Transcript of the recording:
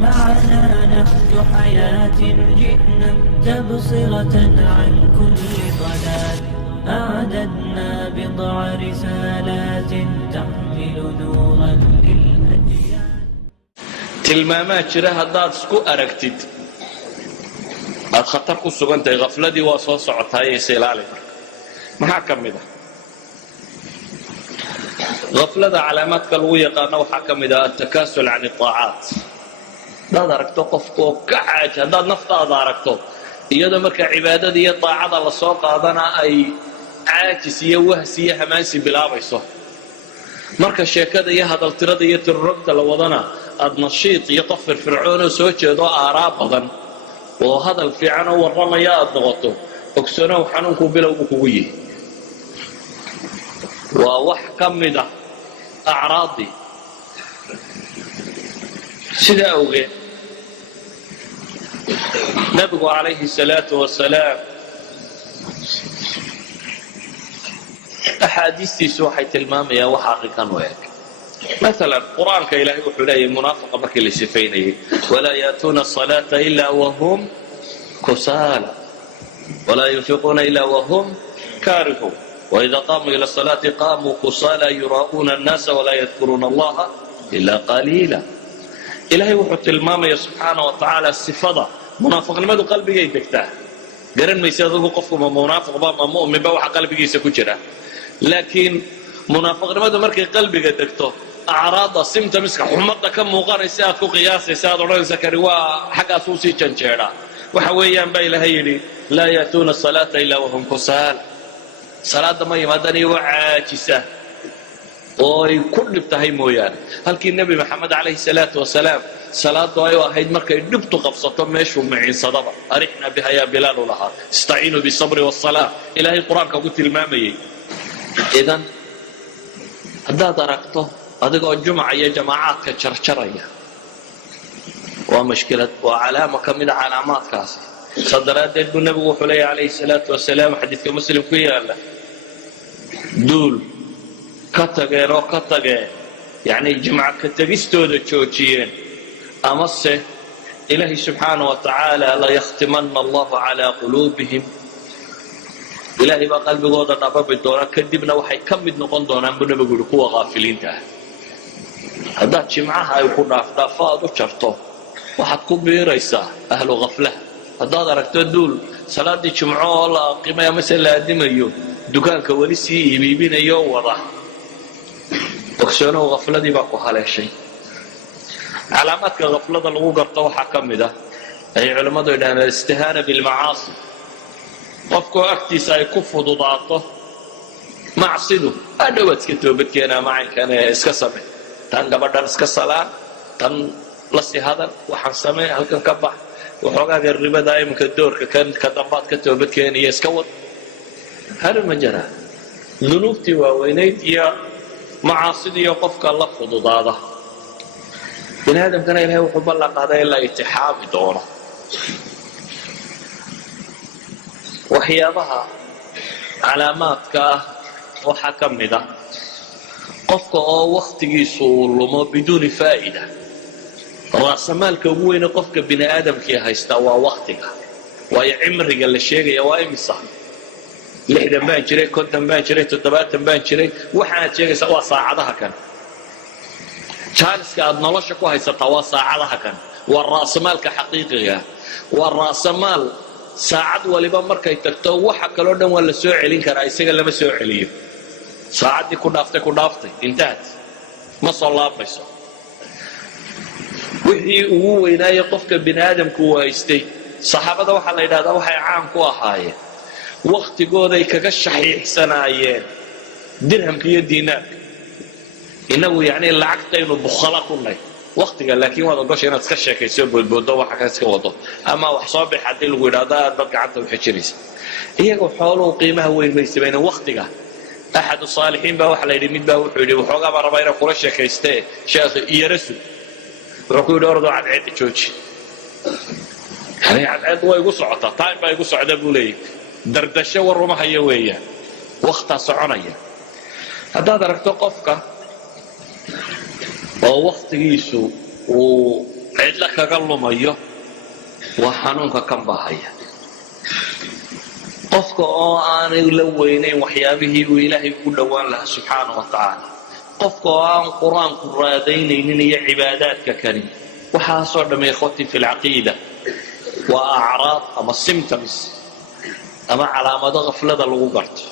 معنا نهج حياة جئنا تبصرة عن كل ضلال أعددنا بضع رسالات تحمل نورا للأجيال. tilmaamaa jira haddaad isku aragtid aad khatar ku sugantahay khafladii waa soo socotaay is ilaali maxaa ka mid ah khaflada calaamaadka lagu yaqaano waxaa ka mid ah attakaasul can itaacaat haddaad aragto qofka oo ka caaj haddaad naftaada aragto iyadoo marka cibaadada iyo daacada la soo qaadana ay caajis iyo wahsi iyo hamaansi bilaabayso marka sheekada iyo hadaltirada iyo tirrogta la wadana aad nashiid iyo qof firfircoon oo soo jeedo aaraa badan oo hadal fiican oo warramaya aad noqoto ogsanow xanuunku bilowgu kugu yihi waa wax ka mid ah acraadii sidaa awgeed nabigu calayhi salaatu wasalaam axaadiistiisu waxay tilmaamayaan wax arrinkan u eg مثلا قرآنك إلهي وحليه منافقة مركي لسفينه ولا يأتون الصلاة إلا وهم كسالى ولا ينفقون إلا وهم كارهون وإذا قاموا إلى الصلاة قاموا كسالى يراؤون الناس ولا يذكرون الله إلا قليلا إلهي وحط المامة سبحانه وتعالى الصفة منافق لماذا قلبي يدكته قرن ما يسيادوه قفكم منافق بما مؤمن بوحى قلبي يسكجره لكن منافق لماذا مركي قلبي يدكته أعراض سمت مسك حمضة كم مقارنة كو قياسي ساد رأي زكري وحق أسوسي جنجيرا وحويا بين هيلي لا يأتون الصلاة إلا وهم كسال صلاة ما يمدني وعاجسة وكل بتهي مويان هل كي النبي محمد عليه الصلاة والسلام صلاة ضاي واحد مركي دبت قفصة ماشوا معين صدبة أرحنا بها يا بلال لها استعينوا بالصبر والصلاة إلهي القرآن كقلت المامي إذن هذا تركته adigoo jumca iyo jamaacaadka jarjaraya waa mushkilad waa calaamo ka mid ah calaamaadkaasi sadaradeed buu nabigu wuxuu leeyahay calayhi salaatu wasalaam xadiidka muslim ku yaala duul ka tageen yani jumca ka tagistooda joojiyeen amase ilaahi subxaanahu wa tacaala la yakhtimanna allahu calaa quluubihim ilaahay baa qalbigooda dhababi doona kadibna waxay ka mid noqon doonaan buu nabigu yidhi kuwa qaafiliinta ah haddaad jimcaha ay ku dhaafdhaafo aad u jarto waxaad ku biiraysaa ahlu khaflaha haddaad aragto duul salaadii jimco oo la aqimay amase la aadimayo dukaanka weli sii iibiibinayo wada ogsoonow khafladii baa ku haleeshay calaamaadka khaflada lagu garto waxaa ka mid ah ay culimmadu yidhahdeen alistihaana bilmacaasi qofkoo agtiisa ay ku fududaato macsidu adhowaad iska toobadkeenaa macaynkan ee iska samey tan gabadhan iska salaan tan la sii hadal waxaan samey halkan ka bax waxoogaaga ribada iminka doorka ka dambaad ka toobadkeenaya iska wad hari ma jiraa dunuubtii waaweynayd iyo macaasidiiyo qofka la fududaada bini aadamkana ilaahay wuxuu ballan qaaday in la itixaami doono waxyaabaha calaamaadka ah waxaa ka mid ah qofka oo wakhtigiisu uu lumo biduuni faa'ida raasamaalka ugu weyne qofka bini aadamkii haystaa waa wakhtiga waayo cimriga la sheegaya waa imisa 60 baan jiray 50 baan jiray 70 baan jiray waxaad sheegaysaa waa saacadaha kan jaaniska aad nolosha ku haysataa waa saacadaha kan waa raasamaalka xaqiiqiga waa raasamaal saacad waliba markay tagto waxa kaloo dhan waa la soo celin karaa isaga lama soo celiyo saacadii ku dhaaftay intaad ma soo laabayso wixii ugu weynaaye qofka bini aadamku uu haystay saxaabada waxaa la yidhahdaa waxay caan ku ahaayeen wakhtigooday kaga shaxiixsanaayeen dirhamka iyo diinaarka inagu yacni lacagtaynu bukhala ku nahy waktiga laakiin waad ogosha inaad iska sheekayso boodboodo waxa ka iska wado ama wax soo bix haddii lagu yidhaahdo aad bad gacanta u xijiraysa iyagu xooluhu qiimaha weyn may samayna waktiga axad saalixiin baa waxa la yidhi mid baa wuxuu yidhi waxoogaa baan rabaa inaan kula sheekaystee sheekhi iyo rasul wuxuu ku yidhi ordoo cadceedda jooji yani cadceeddu waa igu socotaa time baa igu socda buu leeyahy dardasho war uma hayo weeyaan waktaa soconaya haddaad aragto qofka oo waktigiisu uu cidla kaga lumayo waa xanuunka kan bahaya qofka oo aanay la weynayn waxyaabihii uu ilaahay ugu dhowaan lahaa subxaana wa tacaala qofka oo aan qur-aanku raadaynaynin iyo cibaadaadka kani waxaasoo dhamme ikhwati fi lcaqiida waa acraad ama symptoms ama calaamado qaflada lagu garto